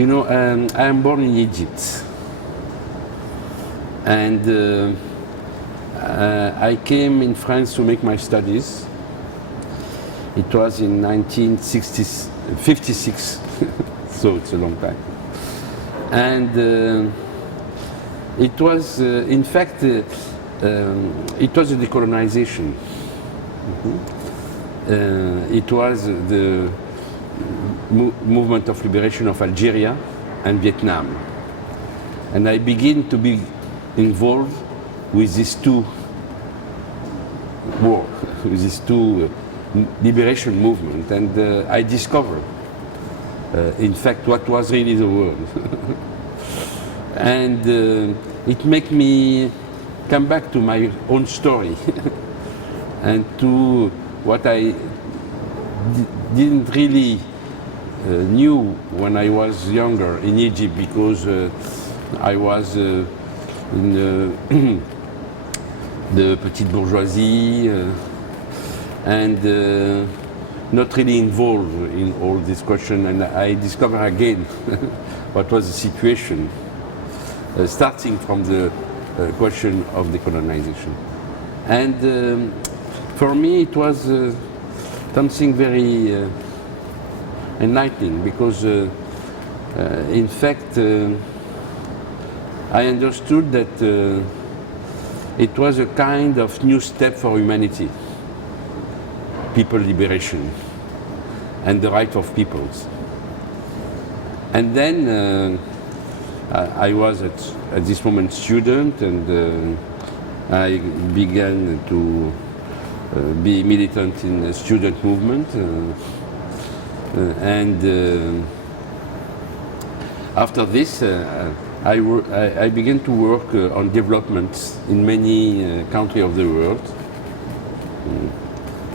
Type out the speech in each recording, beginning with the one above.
You know, I am born in Egypt, and I came in France to make my studies. It was in 1956, so it's a long time. And it was, in fact, it was a decolonization. It was the movement of liberation of Algeria and Vietnam. And I began to be involved with these two wars, with these two liberation movements. And I discovered, in fact, what was really the world. And it made me come back to my own story and to what I didn't really knew when I was younger in Egypt, because I was in the petite bourgeoisie and not really involved in all this question. And I discovered again what was the situation, starting from the question of decolonization. And for me it was something very enlightening, because in fact I understood that it was a kind of new step for humanity, people liberation and the right of peoples. And then I was at this moment student, and I began to be militant in the student movement, and after this I began to work on developments in many countries of the world,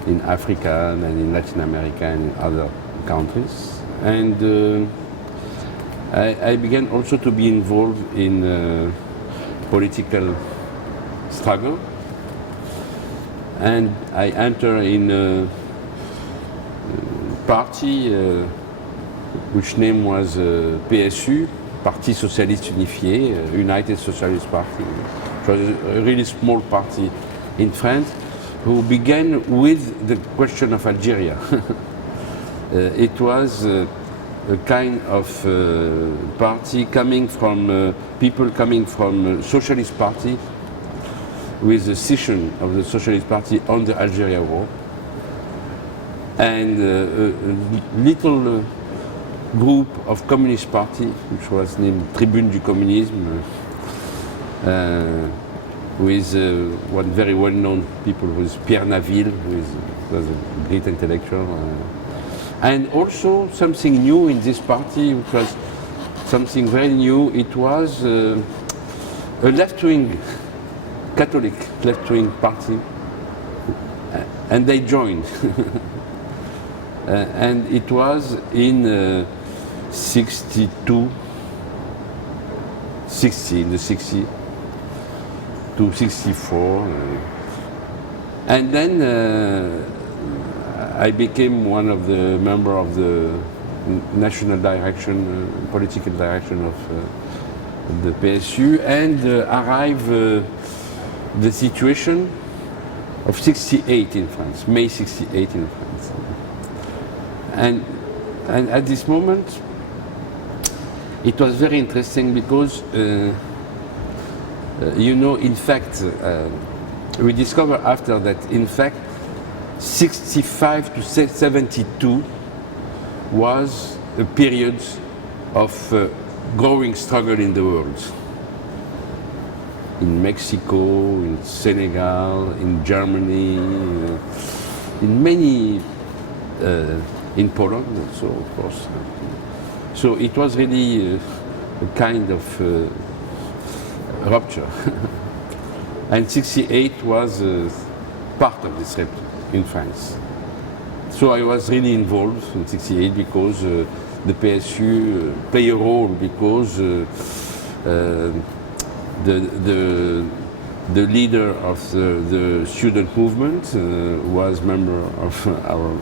in Africa and in Latin America and in other countries. And I began also to be involved in political struggle, and I entered in a party which name was PSU, Parti Socialiste Unifié, United Socialist Party. It was a really small party in France, who began with the question of Algeria. It was a kind of party coming from people coming from Socialist Party, with the scission of the Socialist Party on the Algeria War, and a little group of Communist Party, which was named Tribune du Communisme, with one very well-known people, who was Pierre Naville, who was a great intellectual. And also something new in this party, which was something very new. It was a left-wing, Catholic left-wing party, and they joined. And it was in 62, 60, in the 60 to 64. And then I became one of the members of the national direction, political direction of the PSU, and arrived the situation of 68 in France, May 68 in France. And at this moment, it was very interesting, because, you know, in fact, we discovered after that, in fact, 65 to 72 was a period of growing struggle in the world. In Mexico, in Senegal, in Germany, in many, in Poland also, of course. So it was really a kind of rupture. And 68 was part of this rupture in France. So I was really involved in 68, because the PSU played a role, because the leader of the student movement was member of our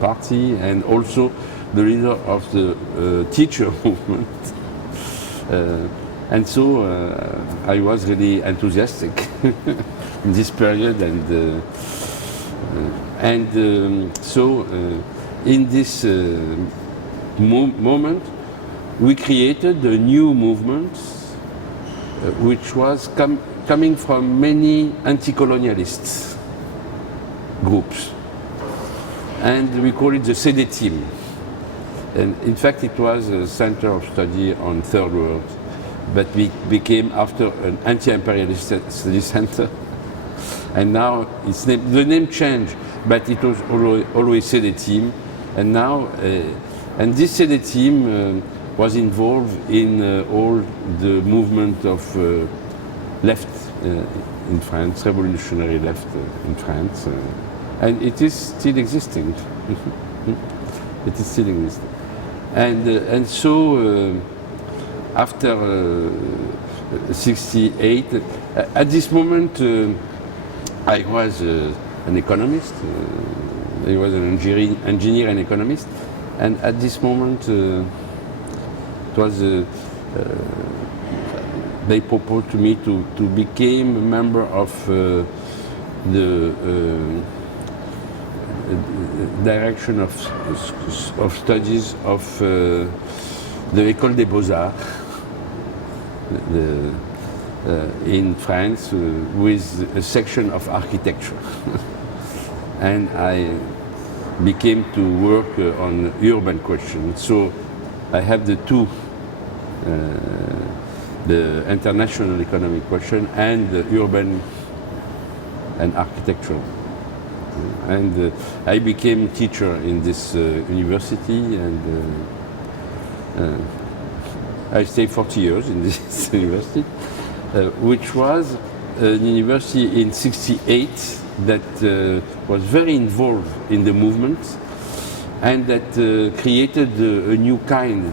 party, and also the leader of the teacher movement. And so I was really enthusiastic in this period, so in this moment we created a new movement which was coming from many anti-colonialist groups, and we call it the CD team. And in fact it was a center of study on Third World, but we became after an anti-imperialist study center, and now its name, the name changed, but it was always CD team, and now and this CD team was involved in all the movement of left in France, revolutionary left in France, and it is still existing. It is still existing, and so after 68, at this moment I was an economist. I was an engineer and economist, and at this moment it was they proposed to me to become a member of the direction of studies of the École des Beaux-Arts in France, with a section of architecture. And I became to work on urban questions. So I have the two, the international economic question and the urban and architectural. And I became teacher in this university, and I stayed 40 years in this university, which was an university in '68 that was very involved in the movement, and that created a new kind,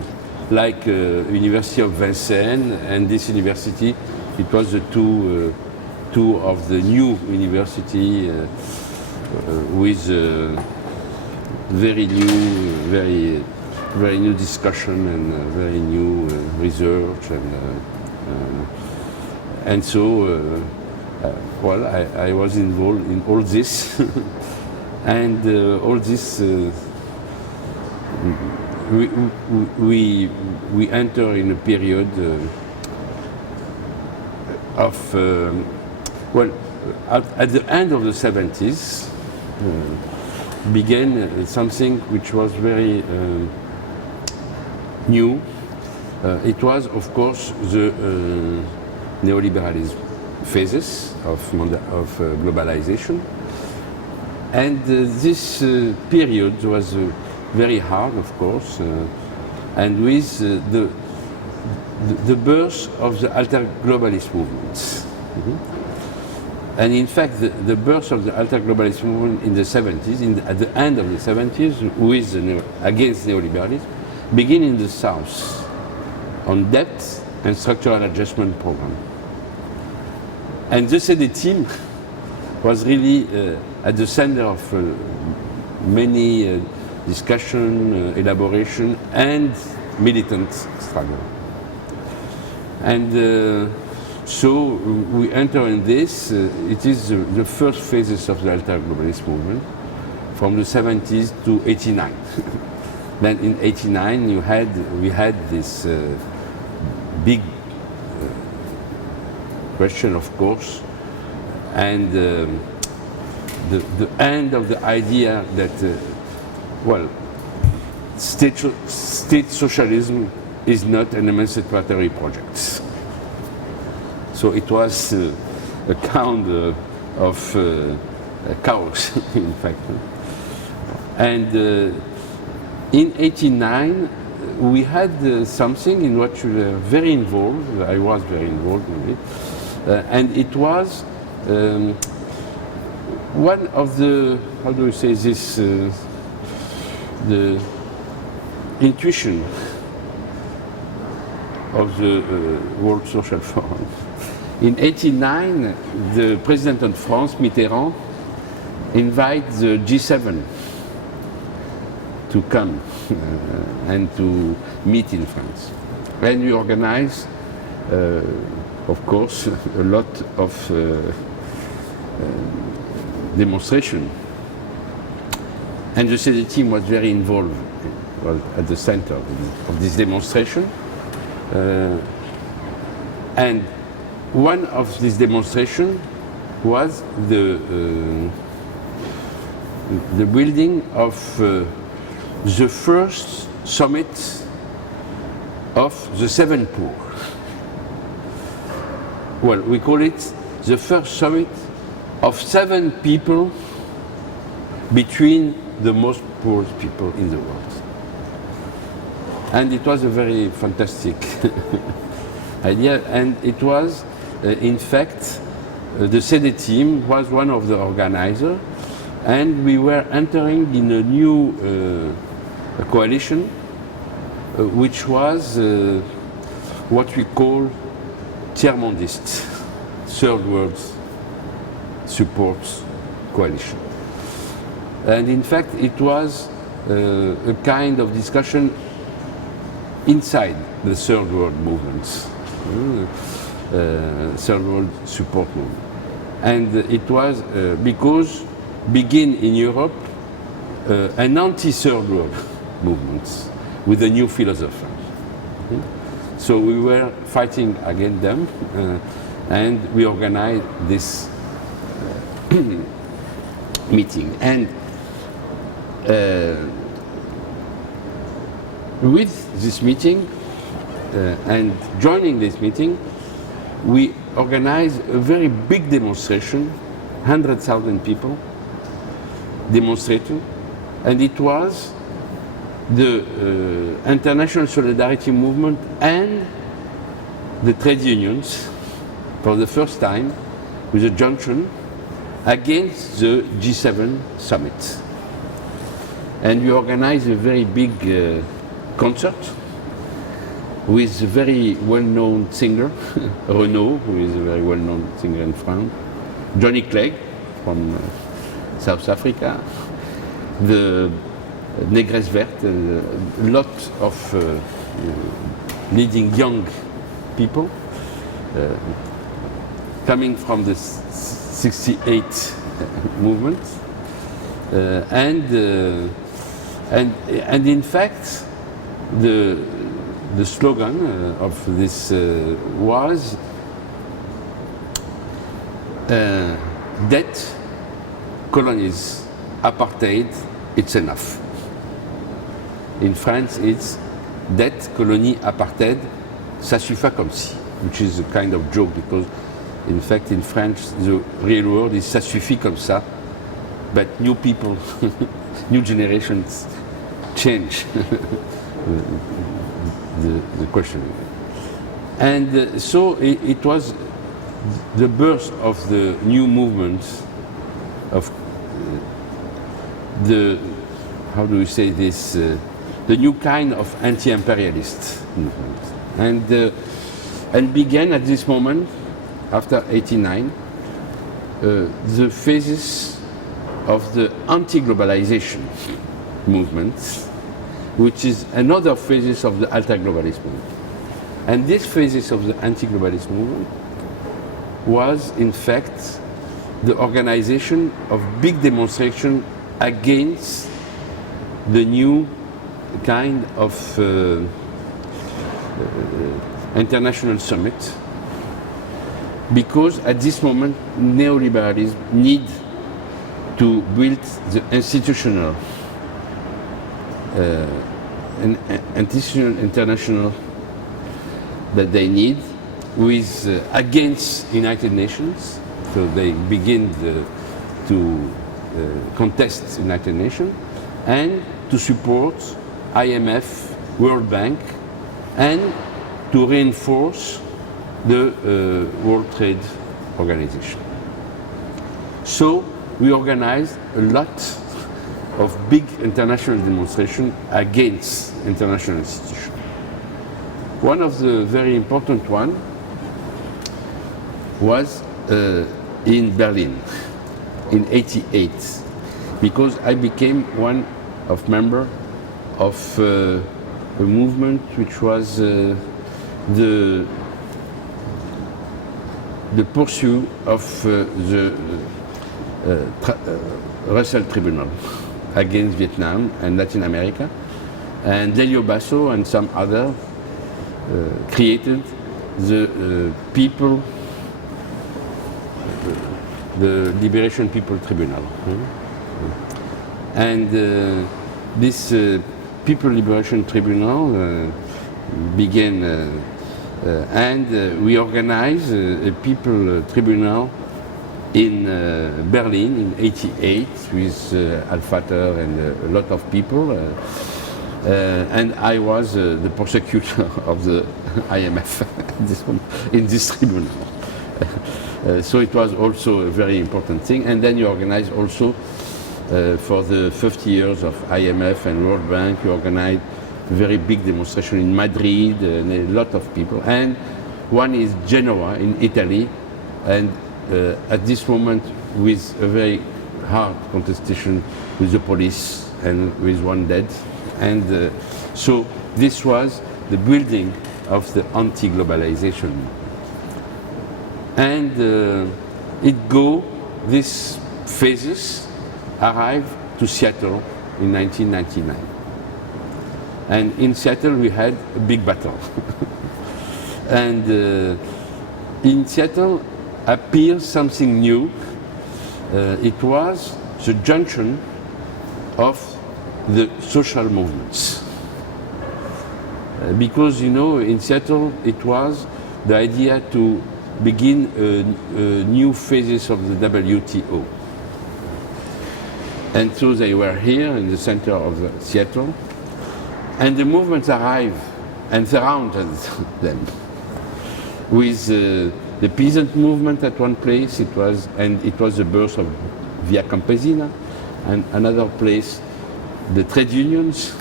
like University of Vincennes and this university. It was the two of the new university with very new discussion and very new research, and so well, I was involved in all this, and all this we enter in a period of well, at the end of the 70s began something which was very new. It was, of course, the neoliberalism phases of globalization, and this period was very hard, of course, and with the birth of the alter-globalist movements. And in fact, the birth of the alter-globalist movement in the 70s, at the end of the 70s, with against neoliberalism, began in the South on debt and structural adjustment program. And the CD team was really at the center of many discussion, elaboration, and militant struggle. And so we enter in this. It is the first phases of the alter-globalist movement, from the 70s to '89. Then in '89 we had this big question, of course, and the end of the idea that well, state socialism is not an emancipatory project. So it was a kind of chaos, in fact. And in '89, we had something in which we were very involved. I was very involved in it. And it was one of the, how do we say this, the intuition of the World Social Forum. In '89, the President of France, Mitterrand, invited the G7 to come and to meet in France. And we organized, of course, a lot of demonstration. And the CD team was very involved, was at the center of this demonstration. And one of these demonstrations was the building of the first summit of the seven poor. Well, we call it the first summit of 7 people between the most poor people in the world. And it was a very fantastic idea, and it was, in fact, the CD team was one of the organizers, and we were entering in a new coalition, which was what we call tiers-mondiste, third world support coalition. And in fact, it was a kind of discussion inside the third world movements, third world support movement. And it was because begin in Europe an anti-third world movement with a new philosopher. So we were fighting against them, and we organized this meeting. And with this meeting and joining this meeting, we organized a very big demonstration, 100,000 people demonstrating, and it was the international solidarity movement and the trade unions for the first time with a junction against the G7 summit. And we organized a very big concert with a very well-known singer, Renaud, who is a very well-known singer in France, Johnny Clegg from South Africa, the Négresse Verte, a lot of leading young people coming from the 68 movement, and in fact the slogan of this was debt, colonies, apartheid, it's enough. In France, it's dette, colonie, apartheid, ça suffit comme si, which is a kind of joke because, in fact, in French, the real word is ça suffit comme ça, but new people, new generations change the question. And so it was the birth of the new movement of the, how do we say this, the new kind of anti-imperialist movement. And began at this moment, after 89, the phases of the anti-globalization movement, which is another phases of the anti-globalist movement. And this phases of the anti-globalist movement was, in fact, the organization of big demonstration against the new kind of international summit, because at this moment neoliberalism need to build the institutional international that they need with against United Nations. So they begin to contest United Nations and to support IMF, World Bank, and to reinforce the World Trade Organization. So we organized a lot of big international demonstrations against international institutions. One of the very important ones was in Berlin in '88, because I became one of members of a movement which was the pursuit of the Russell Tribunal against Vietnam and Latin America. And Delio Basso and some other created the the Liberation People Tribunal. And this People Liberation Tribunal began, and we organized a People Tribunal in Berlin in '88 with Al-Fatah and a lot of people. And I was the prosecutor of the IMF in this tribunal. So it was also a very important thing. And then you organize also for the 50 years of IMF and World Bank, you organized a very big demonstration in Madrid, and a lot of people. And one is Genoa in Italy, and at this moment with a very hard contestation with the police and with one dead. And so this was the building of the anti-globalization. And these phases arrived to Seattle in 1999. And in Seattle we had a big battle. And in Seattle appeared something new. It was the junction of the social movements. Because, you know, in Seattle it was the idea to begin a new phases of the WTO. And so they were here in the center of Seattle, and the movements arrived and surrounded them with the peasant movement at one place. It was the birth of Via Campesina, and another place the trade unions,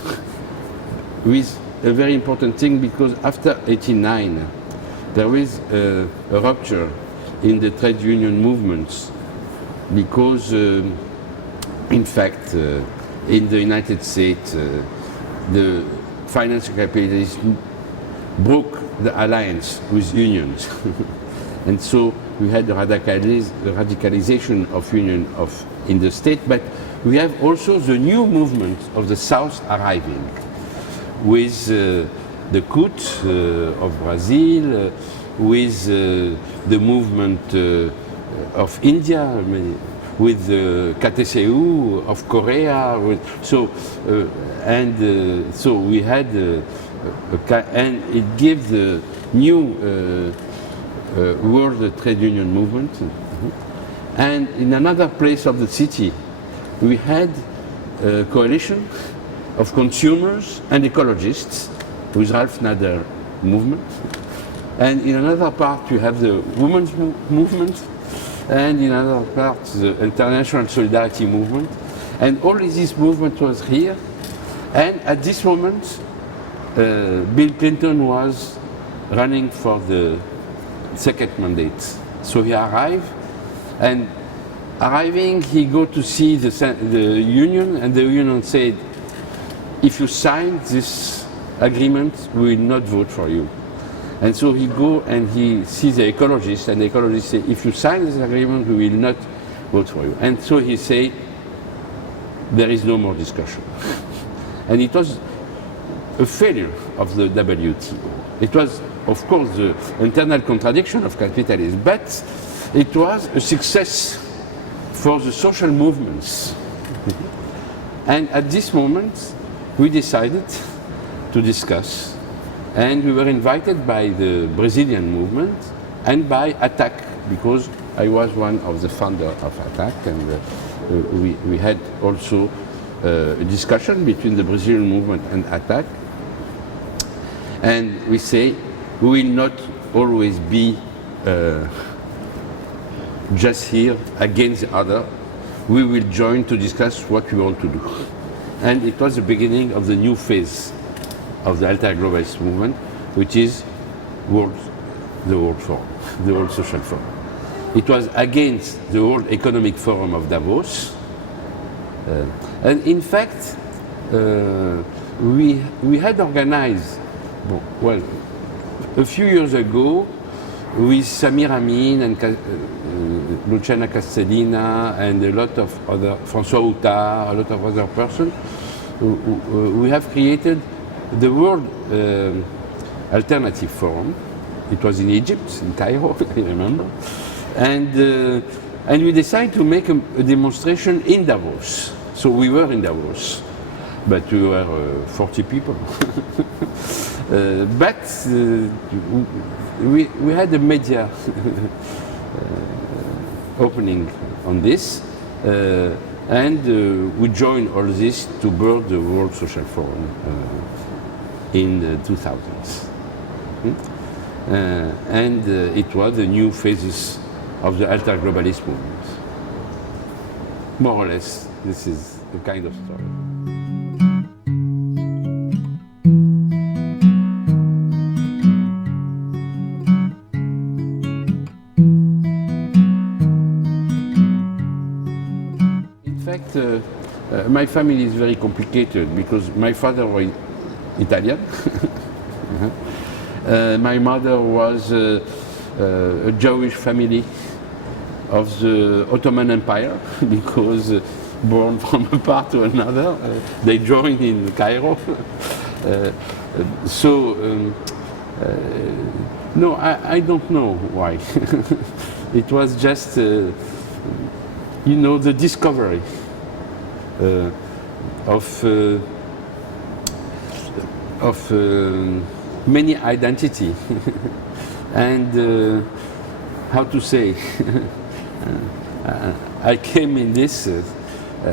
with a very important thing, because after '89 there is a rupture in the trade union movements, because in fact in the United States the financial capitalists broke the alliance with unions. And so we had the radicalization of union in the state, but we have also the new movement of the South arriving, with the CUT of Brazil, with the movement of India, with the KTCU of Korea. So we had, and it gave the new World Trade Union movement. And in another place of the city, we had a coalition of consumers and ecologists with Ralph Nader movement. And in another part, you have the women's movement, and in another part, the International Solidarity movement. And all this movement was here. And at this moment, Bill Clinton was running for the second mandate. So he arrived, and arriving, he go to see the union, and the union said, if you sign this agreement, we will not vote for you. And so he go and he sees the ecologists, and the ecologists say, if you sign this agreement, we will not vote for you. And so he said, there is no more discussion. And it was a failure of the WTO. It was, of course, the internal contradiction of capitalism, but it was a success for the social movements. And at this moment, we decided to discuss, and we were invited by the Brazilian movement and by ATTAC, because I was one of the founders of ATTAC, and we had also a discussion between the Brazilian movement and ATTAC. And we say, we will not always be just here against the other. We will join to discuss what we want to do. And it was the beginning of the new phase of the anti-globalist movement, which is the World Forum, the World Social Forum. It was against the World Economic Forum of Davos. And in fact, we had organized, well, a few years ago with Samir Amin and Luciana Castellina and a lot of other, François Outard, a lot of other persons, we have created the World Alternative Forum. It was in Egypt, in Cairo, I remember. And we decided to make a demonstration in Davos. So we were in Davos, but we were 40 people. But we had a media opening on this, and we joined all this to build the World Social Forum in the 2000s. And it was the new phases of the ultra-globalist movement. More or less, this is the kind of story. In fact, my family is very complicated because my father was Italian. My mother was a Jewish family of the Ottoman Empire because born from a part to another, they joined in Cairo. No, I don't know why. It was just, you know, the discovery of many identity and how to say I came in this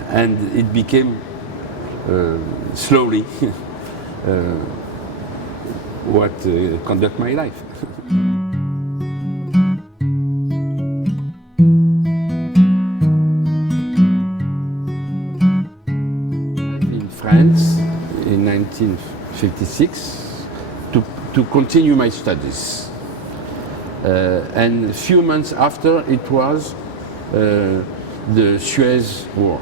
and it became slowly what conduct my life. In France in 1956 to continue my studies. And a few months after, it was the Suez War.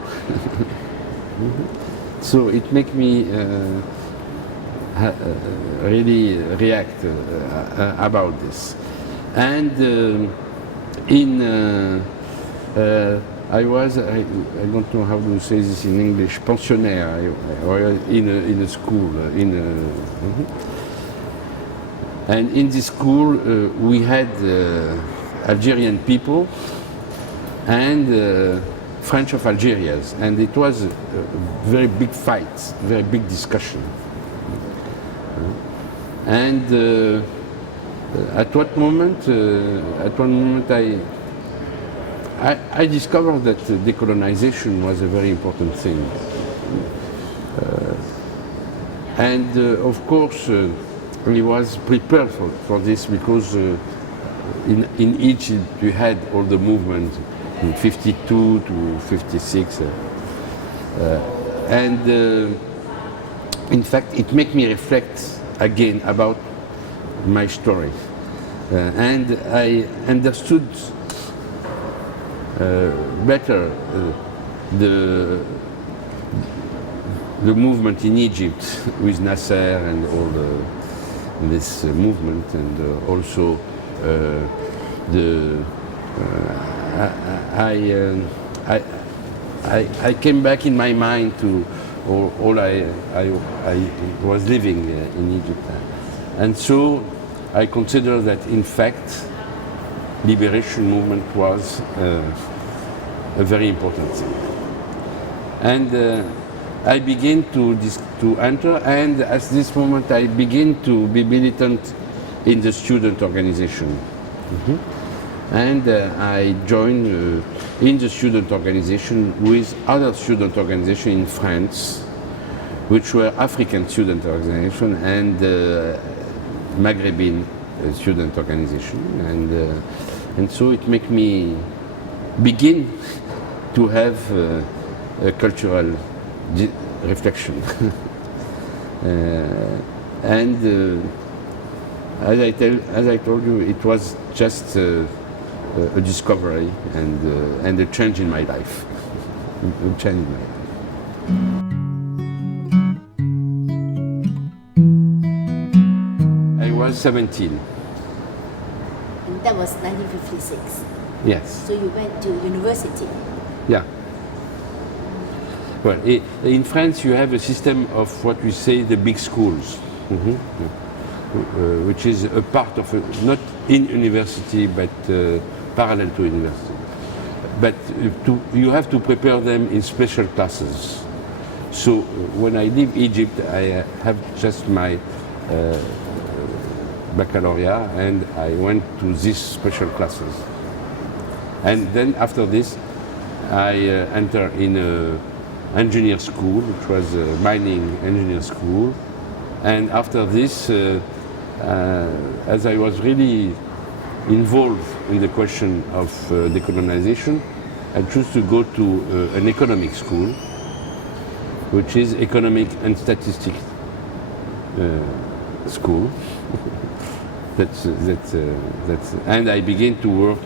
So it made me really react about this. And I was, I don't know how to say this in English, pensionnaire, or in a school, and in this school we had Algerian people and French of Algeria, and it was a very big fight, very big discussion. And at one moment I discovered that decolonization was a very important thing. And of course, he was prepared for this because in Egypt we had all the movement in 52 to 56. And in fact, it made me reflect again about my story. And I understood better the movement in Egypt with Nasser and all this movement, and also I came back in my mind to all I was living in Egypt, and so I consider that in fact liberation movement was a very important thing. And I began to enter, and at this moment I begin to be militant in the student organization. And I joined in the student organization with other student organizations in France, which were African student organization and Maghrebin student organization, and so it made me begin to have a cultural reflection. And as I told you, it was just a discovery and a change in my life. A change in my life. was 17. And that was 1956. Yes. So you went to university. Yeah. Well, in France, you have a system of what we say the big schools, which is a part of, not in university, but parallel to university. But you have to prepare them in special classes. So when I leave Egypt, I have just my baccalaureate, and I went to these special classes. And then after this, I entered in a engineer school, which was a mining engineer school. And after this, as I was really involved in the question of decolonization, I chose to go to an economic school, which is economic and statistics school. And I began to work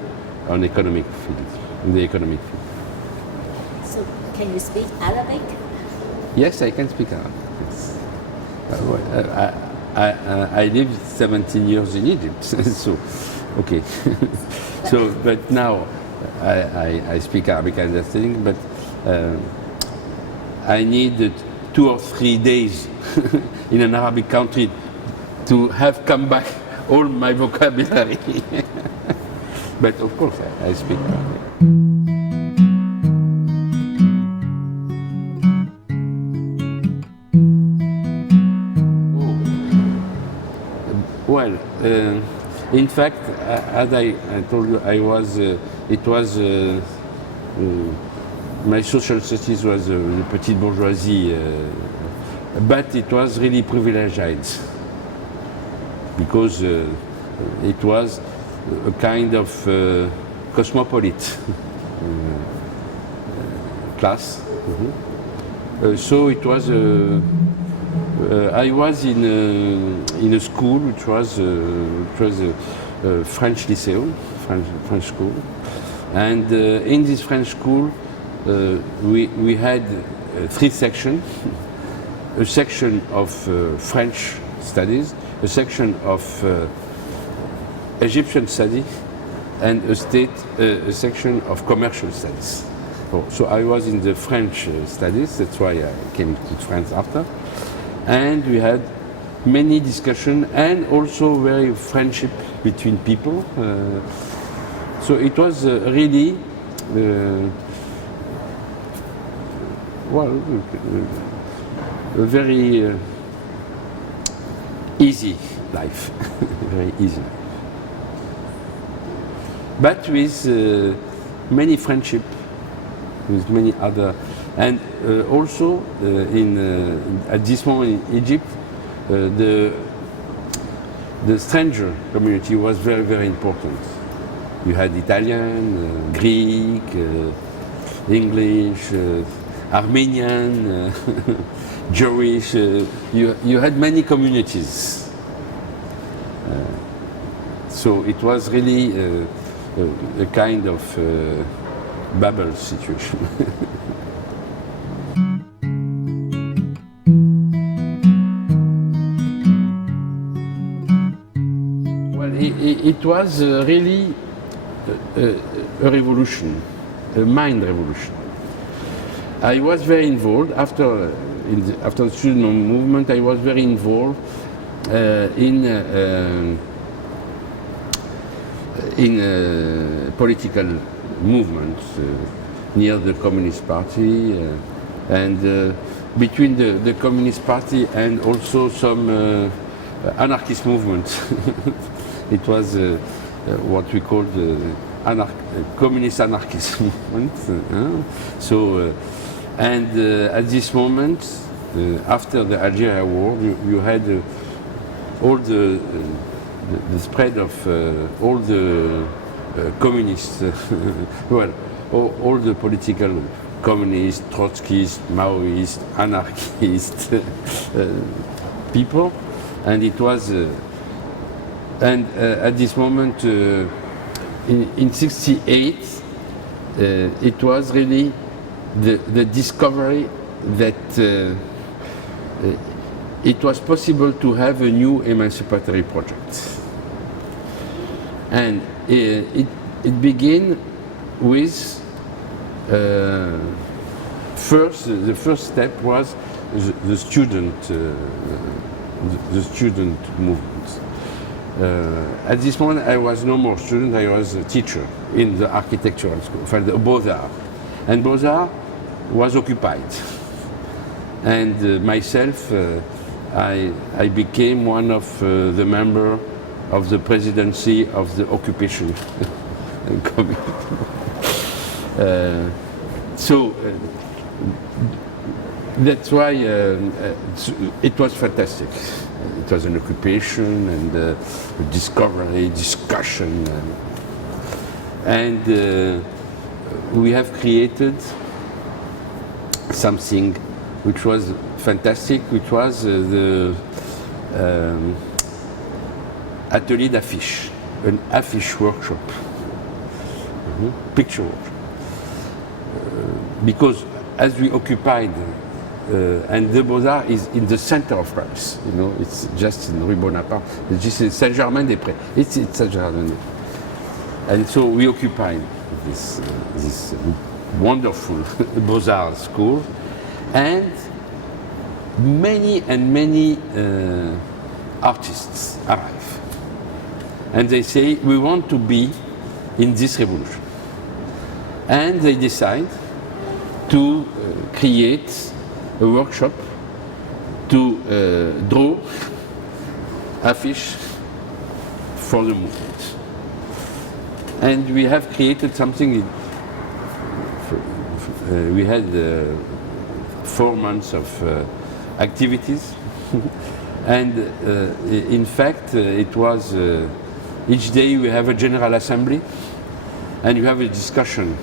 on economic field, in the economic field. So can you speak Arabic? Yes, I can speak Arabic. Yes. I lived 17 years in Egypt, so okay. So, but now I speak Arabic and understanding, but I needed 2 or 3 days in an Arabic country to have come back all my vocabulary. But of course, I speak Arabic. Well, in fact, as I told you, my social studies was the petite bourgeoisie, but it was really privileged because it was a kind of cosmopolitan class. So it was. I was in a school which was a French lyceum, French school, and in this French school we had 3 sections: a section of French studies, a section of Egyptian studies, and a section of commercial studies. So I was in the French studies. That's why I came to France after. And we had many discussions and also very friendship between people. So it was really, a very easy life, very easy. But with many friendship, with many other. And also, at this moment in Egypt, the stranger community was very, very important. You had Italian, Greek, English, Armenian, Jewish. You had many communities. So it was really a kind of bubble situation. It was really a revolution, a mind revolution. I was very involved after the student movement. I was very involved in political movements near the Communist Party and between the Communist Party and also some anarchist movements. It was what we called communist anarchist movement. So, and at this moment, after the Algeria War, you had all the spread of all the communists, well, all the political communists, Trotskyists, Maoists, anarchists, people, and it was. And at this moment, in '68, it was really the discovery that it was possible to have a new emancipatory project. And it began with the first step was the student movement. At this moment, I was no more student, I was a teacher in the architectural school, the Beaux-Arts. And Beaux-Arts was occupied. And myself, I became one of the members of the presidency of the occupation committee. So that's why it was fantastic. It was an occupation and a discovery, discussion. And we have created something which was fantastic, which was the atelier d'affiche, an affiche workshop, picture workshop. Because as we occupied, and the Beaux-Arts is in the center of Paris, you know, it's just in Rue Bonaparte, it's just in Saint-Germain-des-Prés, it's Saint-Germain-des-Prés. And so we occupied this wonderful Beaux-Arts school, and many artists arrive. And they say, we want to be in this revolution. And they decide to create a workshop to draw affiche for the movement. And we have created something, we had 4 months of activities. And in fact, it was, each day we have a general assembly and you have a discussion.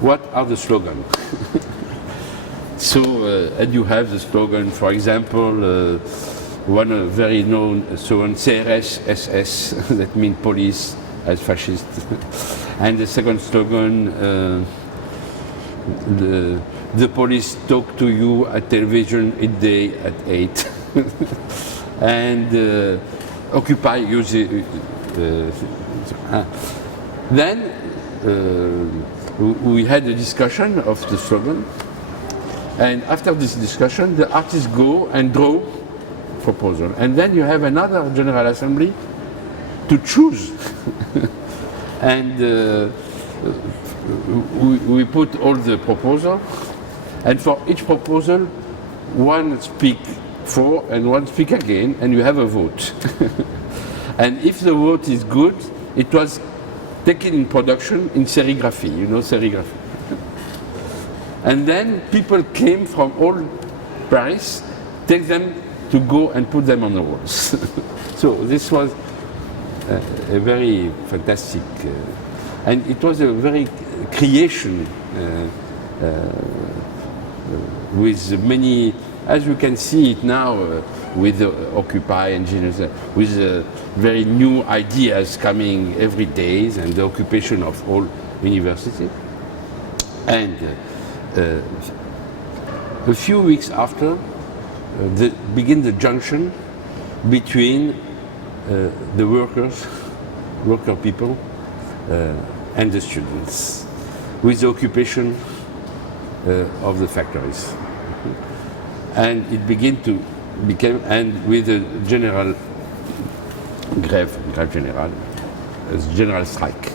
What are the slogans? So, and you have the slogan, for example, one very known slogan, CRS-SS, that means police as fascist. And the second slogan, the police talk to you at television each day at 8. And occupy usually. Then we had a discussion of the slogan, and after this discussion, the artists go and draw proposal, and then you have another general assembly to choose. And we put all the proposal, and for each proposal, one speak for and one speak again, and you have a vote. And if the vote is good, it was taken in production in serigraphy, you know, serigraphy. And then people came from all Paris, take them to go and put them on the walls. So this was a very fantastic, and it was a very creation with many, as you can see it now, with the Occupy engineers, with very new ideas coming every day, and the occupation of all universities. And a few weeks after, begin the junction between the worker people, and the students, with the occupation of the factories. And it began to become, and with the general grève générale, general strike.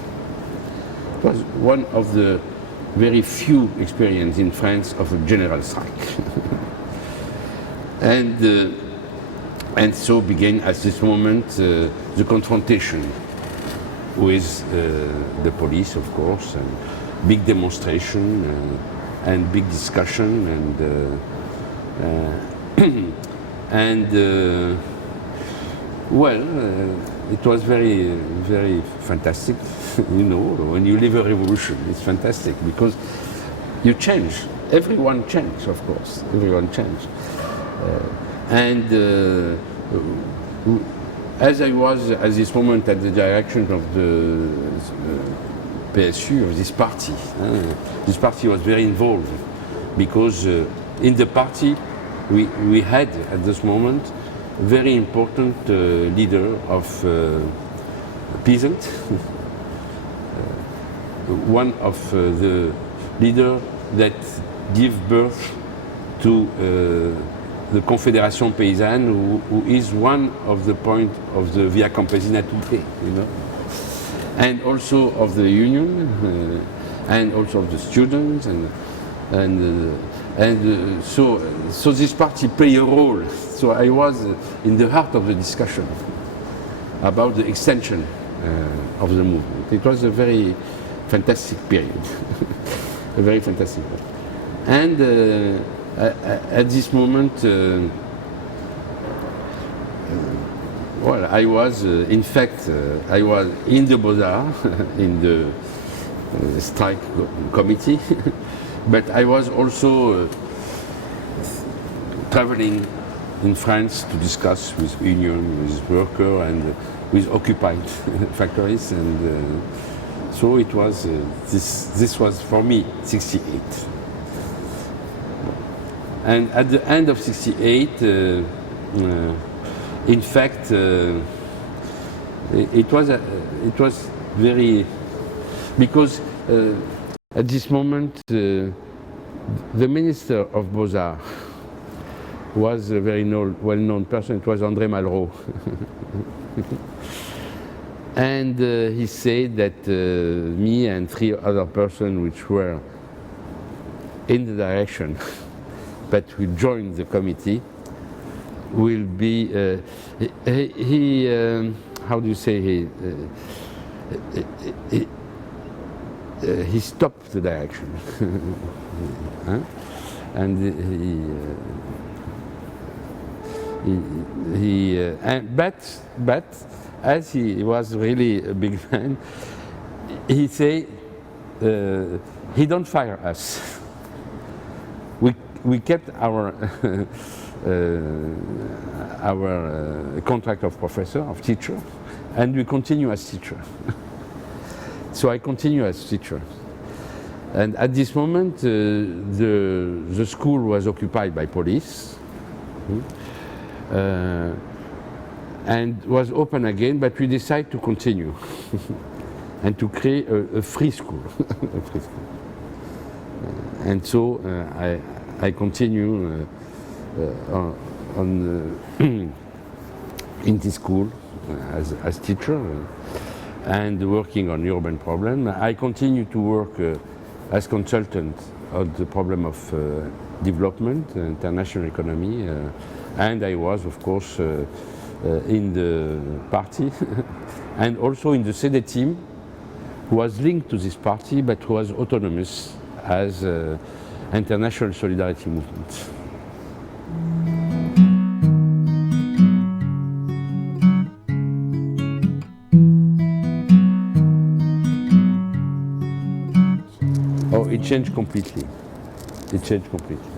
It was one of the very few experiences in France of a general strike. And so began at this moment the confrontation with the police, of course, and big demonstration and big discussion, and well, it was very, very fantastic. You know, when you live a revolution, it's fantastic because you change. Everyone changed, of course. Everyone changed. As I was at this moment at the direction of the PSU, of this party was very involved because in the party we had at this moment a very important leader of peasant, one of the leaders that give birth to the Confédération Paysanne, who is one of the point of the Via Campesina today, you know, and also of the union, and also of the students, so this party play a role. So I was in the heart of the discussion about the extension of the movement. It was a very fantastic period, a very fantastic period. And at this moment, well, I was, in fact, I was in the Beaux-Arts, in the strike committee, but I was also traveling in France to discuss with union, with workers, and with occupied factories, and so it was. This was for me '68, and at the end of '68, in fact, it was very, because at this moment the minister of Beaux-Arts was a very well-known person. It was André Malraux. And he said that me and 3 other persons which were in the direction but we joined the committee will be, how do you say, he stopped the direction. Huh? And but as he was really a big fan, he say he don't fire us. We kept our contract of professor, of teacher, and we continue as teacher. So I continue as teacher. And at this moment, the school was occupied by police. And was open again, but we decided to continue and to create a free school. A free school. And so I continue in this school as teacher and working on urban problem. I continue to work as consultant on the problem of development, international economy, and I was, of course, in the party and also in the CD team, who was linked to this party but who was autonomous as international solidarity movement. Oh, it changed completely. It changed completely.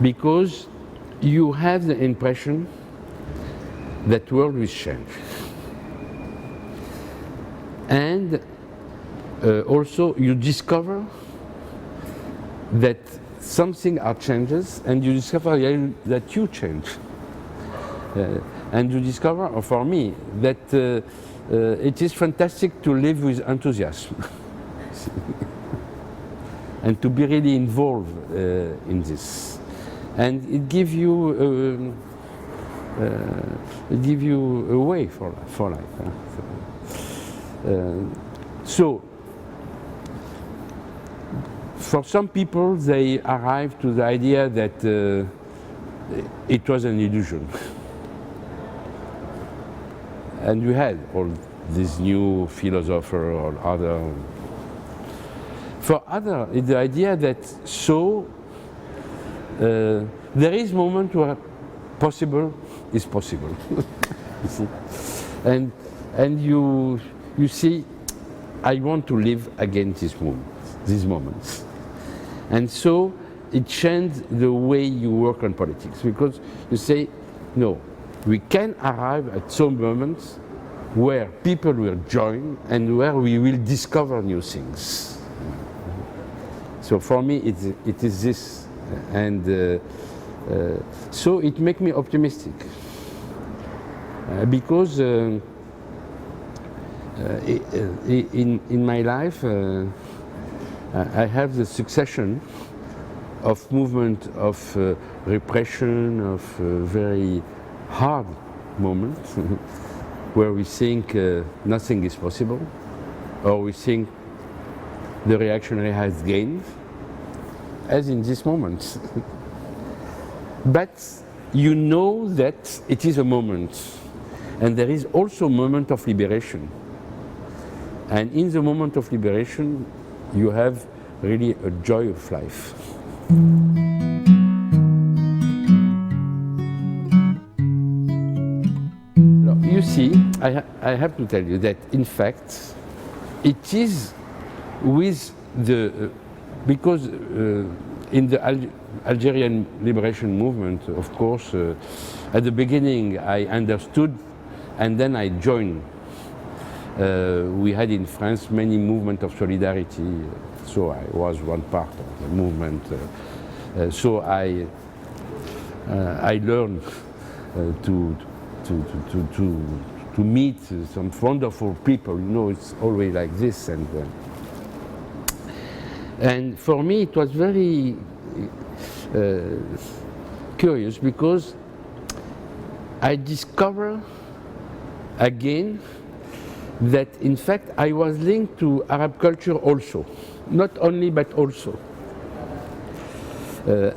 Because you have the impression that world will change. And also you discover that something are changes, and you discover that you change. And you discover, for me, that it is fantastic to live with enthusiasm and to be really involved in this. And it gives you a way for life. So, for some people, they arrive to the idea that it was an illusion. And we had all these new philosophers or other. For other, it's the idea that there is moment where possible is possible. You see? And you see, I want to live again these moments. And so it changed the way you work on politics, because you say, no, we can arrive at some moments where people will join and where we will discover new things. So for me, it is this, and so it makes me optimistic because in my life I have the succession of movement of repression, of very hard moments where we think nothing is possible, or we think the reactionary has gained, as in this moment. But you know that it is a moment, and there is also a moment of liberation. And in the moment of liberation, you have really a joy of life. You see, I have to tell you that in fact, it is with the, because in the Algerian liberation movement, of course, at the beginning I understood and then I joined. We had in France many movements of solidarity, so I was one part of the movement. So I learned to meet some wonderful people. You know, it's always like this, and for me it was very curious because I discovered again that in fact I was linked to Arab culture also, not only but also.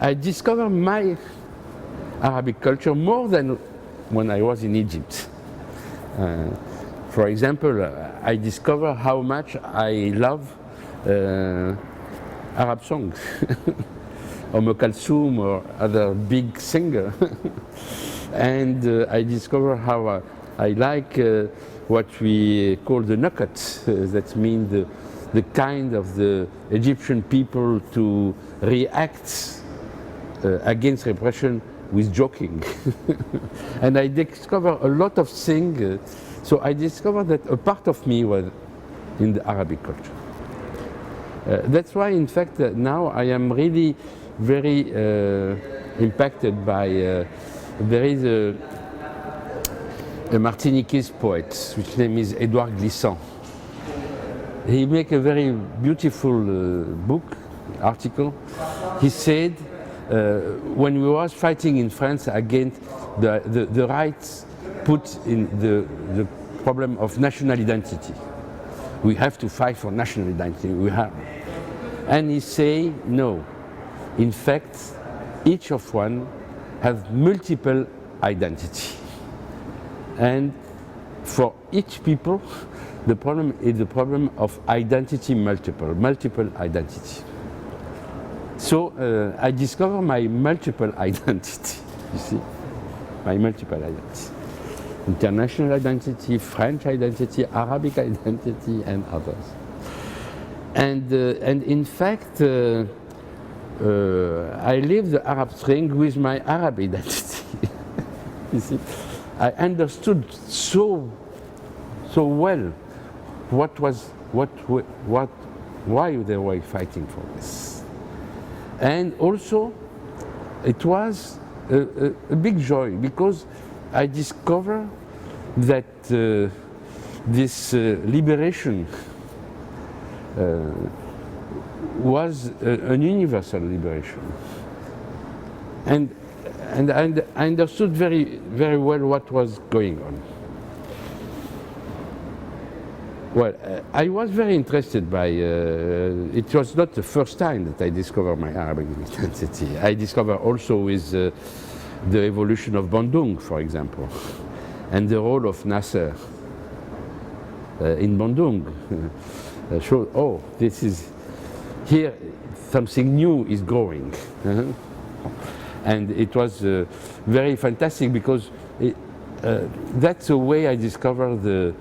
I discovered my Arabic culture more than when I was in Egypt. For example, I discovered how much I love Arab songs, or Kulthum or other big singer. And I discovered how I like what we call the nukat, that means the kind of the Egyptian people to react against repression with joking. And I discovered a lot of things, so I discovered that a part of me was in the Arabic culture. That's why, in fact, now I am really very impacted by, there is a Martiniquais poet, which name is Edouard Glissant. He made a very beautiful book, article. He said, when we was fighting in France against the rights put in the problem of national identity. We have to fight for national identity, we have. And he say, no, in fact, each of one has multiple identity. And for each people, the problem is the problem of identity multiple identity. So I discovered my multiple identity, you see, my multiple identity. International identity, French identity, Arabic identity, and others. And in fact, I live the Arab string with my Arab identity. You see, I understood so well why they were fighting for this. And also, it was a big joy because I discovered that this liberation was an universal liberation. And I understood very, very well what was going on. Well, I was very interested by, it was not the first time that I discovered my Arabic identity. I discovered also with the evolution of Bandung, for example, and the role of Nasser in Bandung. Showed, oh, this is, here something new is growing. And it was very fantastic because that's the way I discovered the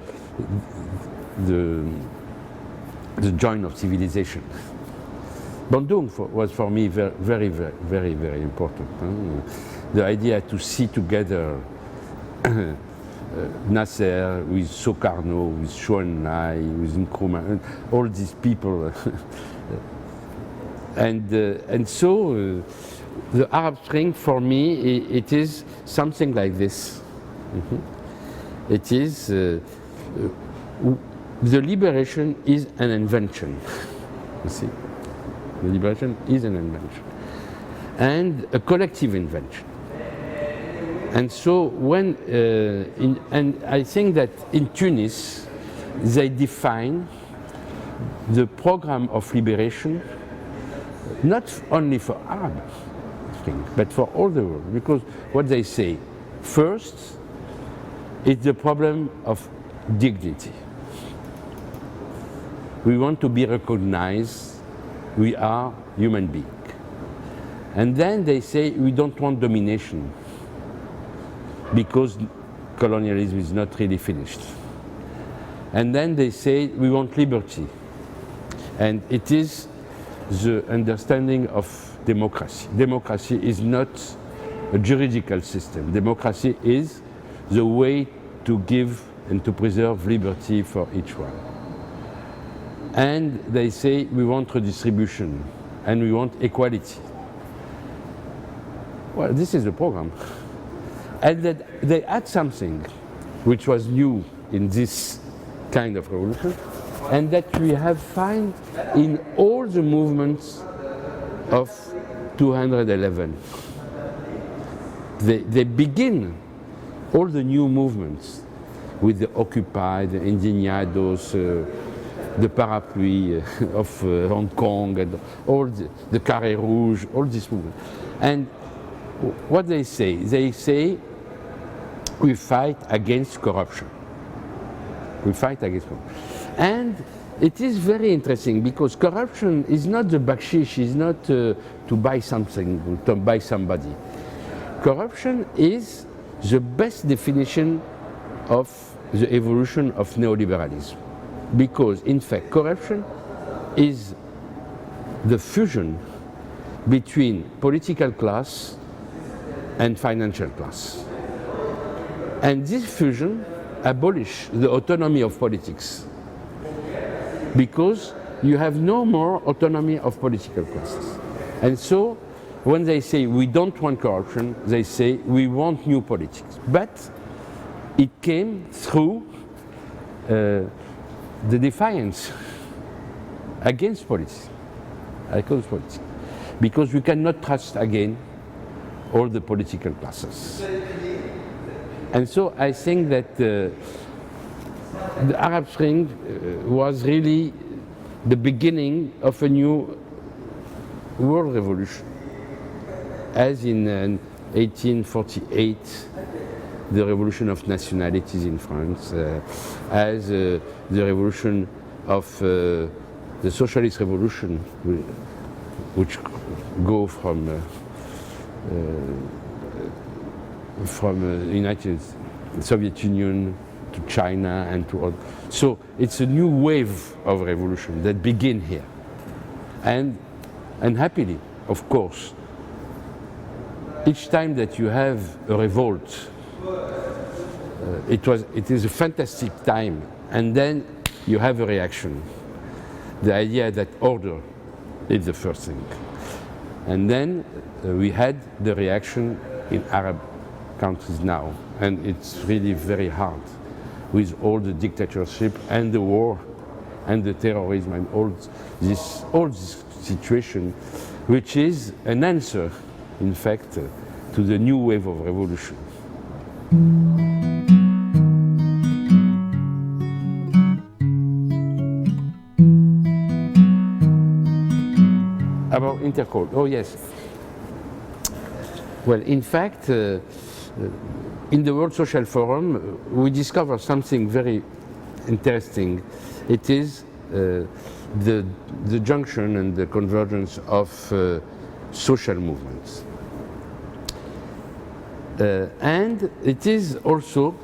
join of civilization. Bandung was for me very, very important. The idea to see together Nasser with Sokarno, with Chouan Lai, with Nkrumah, all these people And so the Arab Spring for me, it is something like this. It is, the liberation is an invention, you see. The liberation is an invention, and a collective invention. And so when, and I think that in Tunis, they define the program of liberation not only for Arab Spring, but for all the world, because what they say, first, it's the problem of dignity. We want to be recognized, we are human beings. And then they say we don't want domination, because colonialism is not really finished. And then they say we want liberty. And it is the understanding of democracy. Democracy is not a juridical system. Democracy is the way to give and to preserve liberty for each one. And they say we want redistribution and we want equality. Well, this is the program. And that they add something which was new in this kind of revolution, and that we have found in all the movements of 211. They begin all the new movements with the Occupy, the Indignados, the Parapluie of Hong Kong, and all the Carré Rouge, all these movements. And what they say we fight against corruption. We fight against corruption. And it is very interesting because corruption is not the bakshish, is not to buy something, to buy somebody. Corruption is the best definition of the evolution of neoliberalism. Because in fact, corruption is the fusion between political class and financial class. And this fusion abolishes the autonomy of politics, because you have no more autonomy of political classes. And so when they say we don't want corruption, they say we want new politics. But it came through the defiance against politics, because we cannot trust again all the political classes. And so I think that the Arab Spring was really the beginning of a new world revolution. As in 1848, the revolution of nationalities in France, as the revolution of the socialist revolution, which go from United Soviet Union to China and to all. So it's a new wave of revolution that begin here. And happily, of course, each time that you have a revolt, it is a fantastic time, and then you have a reaction. The idea that order is the first thing. And then we had the reaction in Arab countries now, and it's really very hard with all the dictatorship and the war and the terrorism and all this situation, which is an answer, in fact, to the new wave of revolution. About Intercoll, oh yes. Well, in fact, in the World Social Forum, we discovered something very interesting. It is the junction and the convergence of social movements. And it is also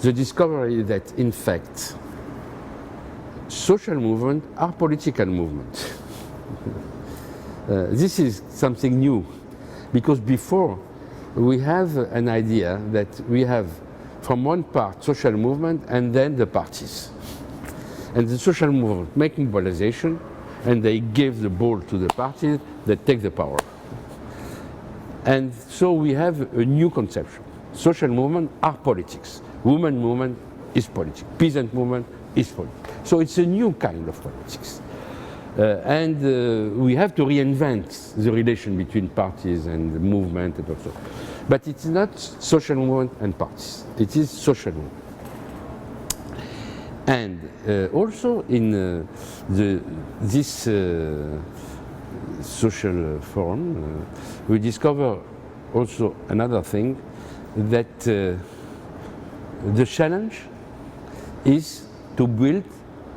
the discovery that, in fact, social movements are political movements. This is something new, because before we have an idea that we have from one part social movement and then the parties. And the social movement make mobilization, and they give the ball to the parties that take the power. And so we have a new conception. Social movement are politics. Women movement is politics. Peasant movement is politics. So it's a new kind of politics. And we have to reinvent the relation between parties and the movement and also. But it's not social movement and parties. It is social movement. And also in this social forum, we discover also another thing, that the challenge is to build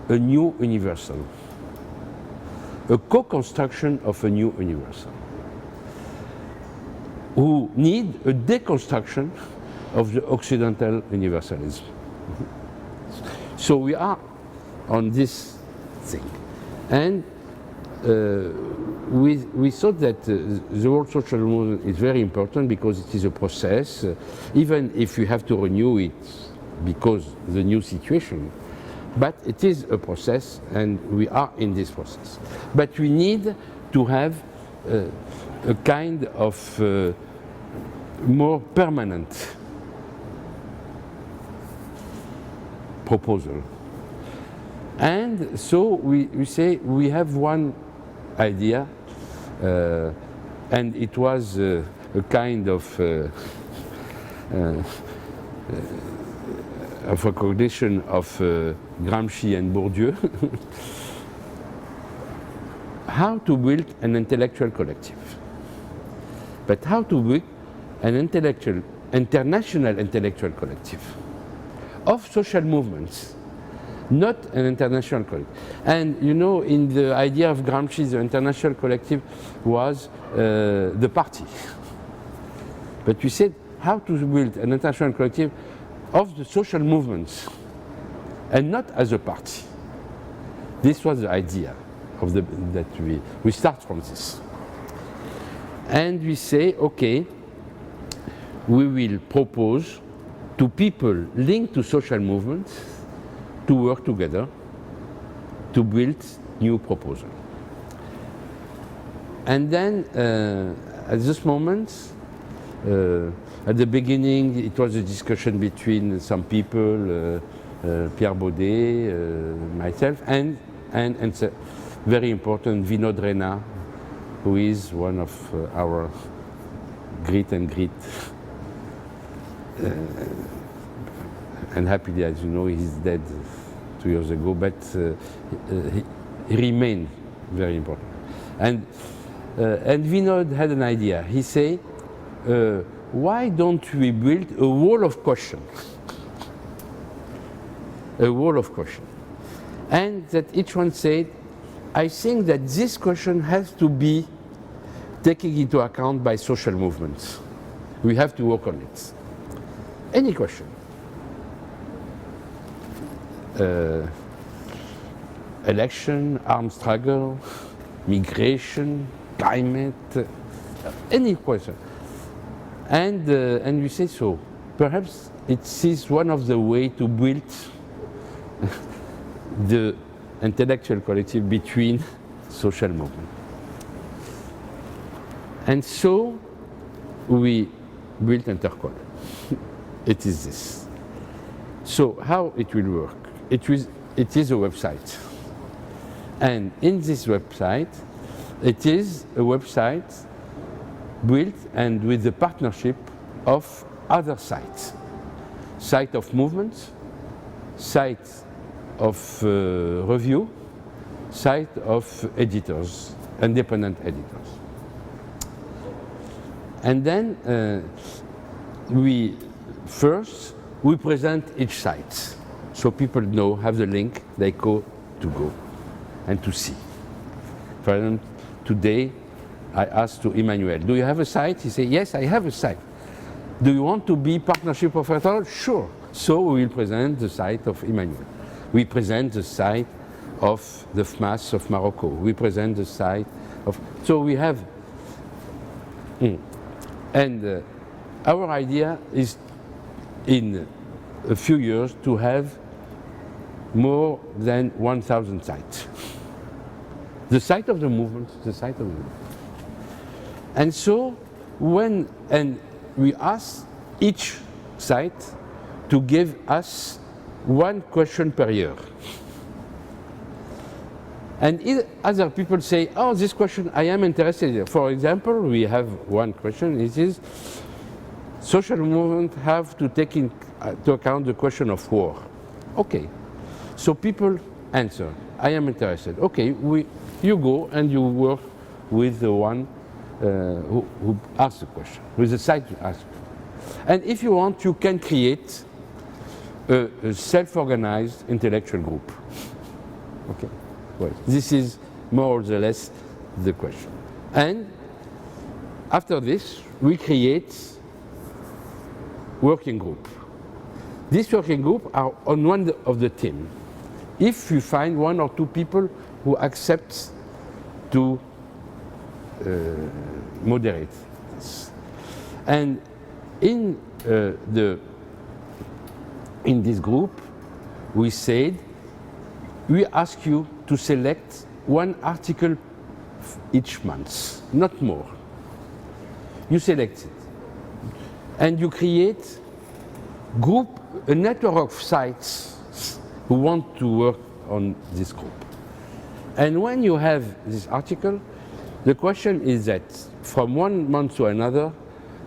a new universal, a co-construction of a new universal, who need a deconstruction of the Occidental universalism. So we are on this thing. And we thought that the world social movement is very important because it is a process, even if you have to renew it because the new situation. But it is a process, and we are in this process. But we need to have a kind of more permanent proposal. And so we say we have one idea, and it was a kind of recognition of Gramsci and Bourdieu, how to build an intellectual collective. But how to build an international intellectual collective of social movements, not an international collective. And you know, in the idea of Gramsci, the international collective was the party. But we said how to build an international collective of the social movements and not as a party. This was the idea of that we start from this. And we say, okay, we will propose to people linked to social movements to work together to build new proposal. And then at this moment, at the beginning, it was a discussion between some people, Pierre Baudet, myself, and very important, Vinod Rena, who is one of our great and great. And happily, as you know, he's dead 2 years ago, but he remained very important. And Vinod had an idea. He said, why don't we build a wall of question? A wall of question. And that each one said, I think that this question has to be taken into account by social movements. We have to work on it. Any question. Election, armed struggle, migration, climate, any question. And we say so. Perhaps it is one of the ways to build the intellectual collective between social movement. And so we built Intercoll. It is this. So how it will work? It is a website. And in this website, it is a website built and with the partnership of other sites. Site of movements, site of review, site of editors, independent editors. And then we present each site. So people know, have the link, they go and to see. For example, today I asked to Emmanuel, do you have a site? He said, yes, I have a site. Do you want to be partnership of Intercoll? Sure. So we will present the site of Emmanuel. We present the site of the FMAS of Morocco. We present the site of, so we have, and our idea is in a few years to have more than 1,000 sites. The site of the movement, the site of the movement. And so, and we ask each site to give us one question per year. And other people say, oh, this question I am interested in. For example, we have one question, it is, social movement have to take into account the question of war. Okay, so people answer, I am interested. Okay, you go and you work with the one who asks the question, with the site who asks. And if you want, you can create a self-organized intellectual group. Okay. Well, this is more or less the question. And after this, we create working group. This working group are on one of the team. If you find one or two people who accept to moderate this. And in this group, we said, we ask you to select one article each month, not more. You select it. And you create a network of sites who want to work on this group. And when you have this article, the question is that from one month to another,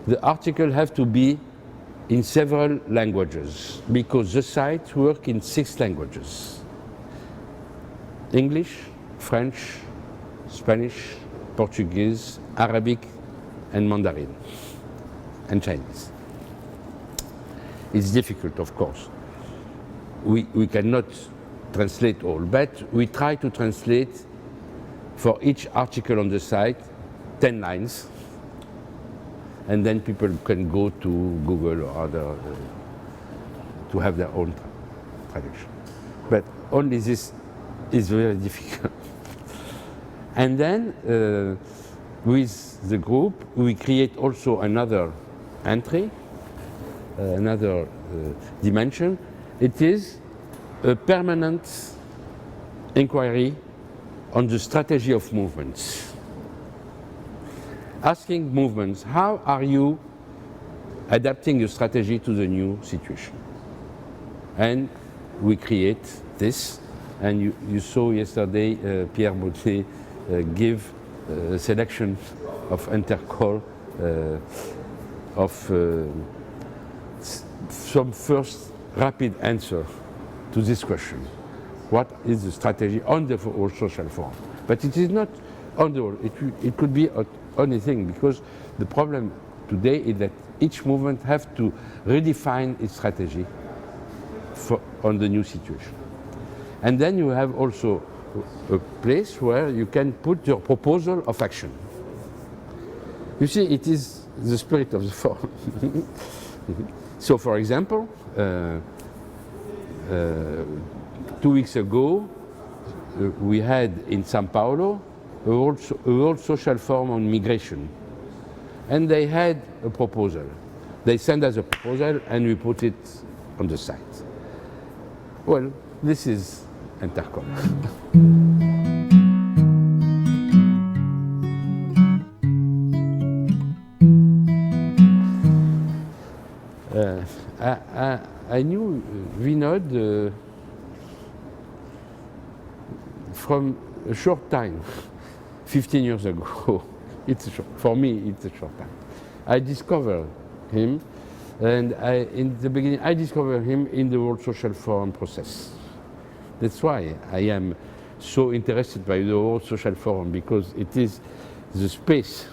the article have to be in several languages, because the sites work in 6 languages. English, French, Spanish, Portuguese, Arabic, and Mandarin, and Chinese. It's difficult, of course. We cannot translate all, but we try to translate for each article on the site 10 lines, and then people can go to Google or other to have their own traduction. But only this is very difficult. And then with the group, we create also another entry, another dimension. It is a permanent inquiry on the strategy of movements. Asking movements, how are you adapting your strategy to the new situation? And we create this. And you saw yesterday Pierre Baudet give a selection of Intercoll of some first rapid answer to this question. What is the strategy on the whole social forum? But it is not on the whole. It could be anything, because the problem today is that each movement has to redefine its strategy on the new situation. And then you have also a place where you can put your proposal of action. You see, it is the spirit of the forum. So, for example, 2 weeks ago, we had in São Paulo a World Social Forum on migration. And they had a proposal. They sent us a proposal and we put it on the site. Well, this is Intercoll. I knew Vinod from a short time, 15 years ago. For me, it's a short time. I discovered him, and in the beginning, I discovered him in the World Social Forum process. That's why I am so interested by the World Social Forum, because it is the space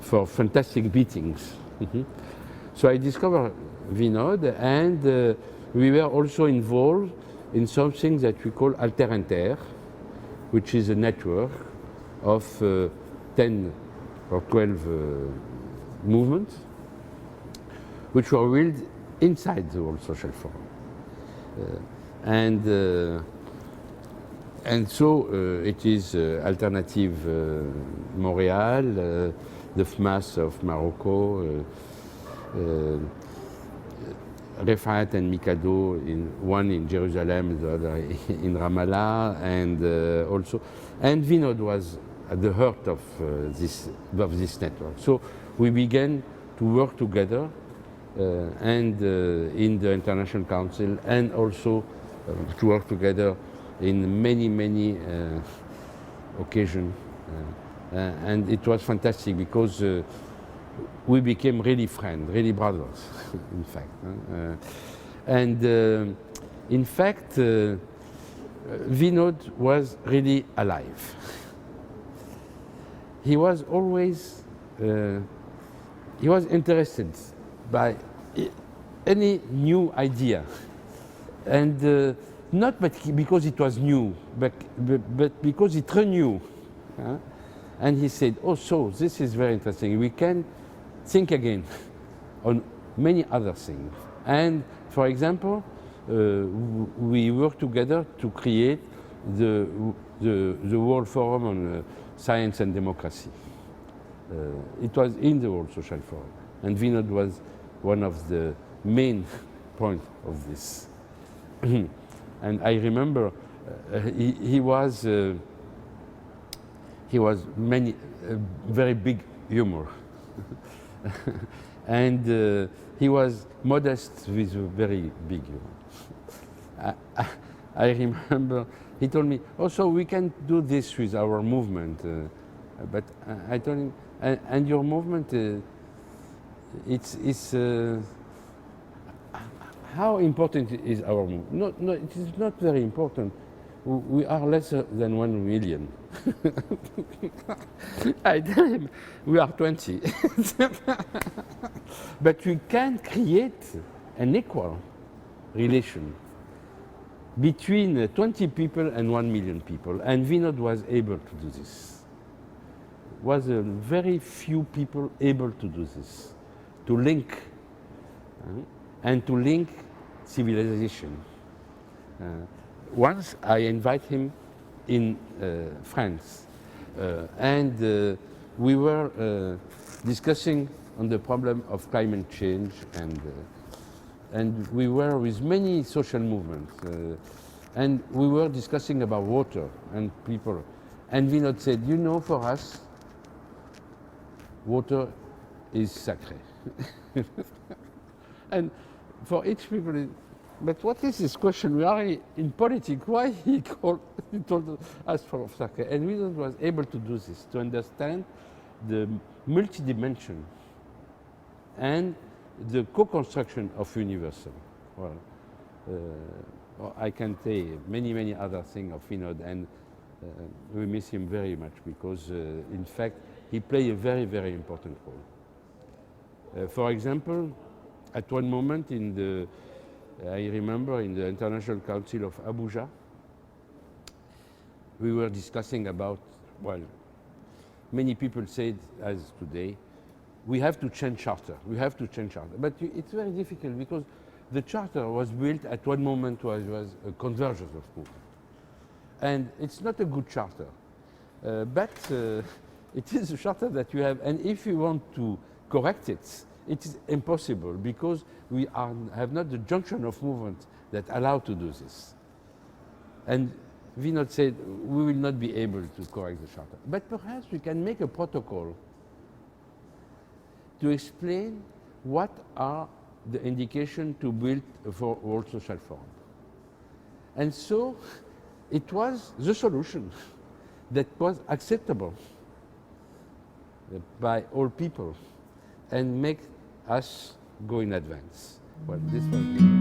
for fantastic meetings. So I discovered Vinod, and we were also involved in something that we call Alter Inter, which is a network of 10 or 12 movements, which were held inside the World Social Forum. And so it is Alternative Montreal, the FMAS of Morocco, Refat and Mikado, one in Jerusalem, the other in Ramallah, and and Vinod was at the heart of this network. So we began to work together, and in the International Council, and also to work together in many occasions, and it was fantastic because we became really friends, really brothers, in fact. In fact, Vinod was really alive. He was always, he was interested by any new idea. And not because it was new, but because it renewed. And he said, oh, so this is very interesting. We can think again on many other things. And for example, we worked together to create the World Forum on Science and Democracy. It was in the World Social Forum. And Vinod was one of the main points of this. And I remember he was very big humor. And he was modest with a very big humor. I remember he told me, oh, so we can do this with our movement. But I told him, and your movement, it's how important is our movement? No, it is not very important. We are less than 1 million. I tell him, we are 20. But we can create an equal relation between 20 people and 1 million people. And Vinod was able to do this. Was a very few people able to do this, to link, and to link civilization. Once I invite him in France, and we were discussing on the problem of climate change, and we were with many social movements, and we were discussing about water and people. And Vinod said, you know, for us, water is sacred. And for each people, but what is this question? We are in politics. Why he told us for sacred? And Vinod was able to do this, to understand the multi-dimension and the co-construction of universal. Well, I can say many other things of Vinod, and we miss him very much because, in fact, he played a very important role. For example, at one moment I remember in the International Council of Abuja, we were discussing about, well, many people said, as today, we have to change charter, we have to change charter. But it's very difficult because the charter was built at one moment where it was a convergence of movement. And it's not a good charter, but it is a charter that you have, and if you want to correct it, it is impossible because we have not the junction of movement that allow to do this. And Vinod said, we will not be able to correct the charter. But perhaps we can make a protocol to explain what are the indications to build for World Social Forum. And so it was the solution that was acceptable by all people and make us go in advance. Well, this was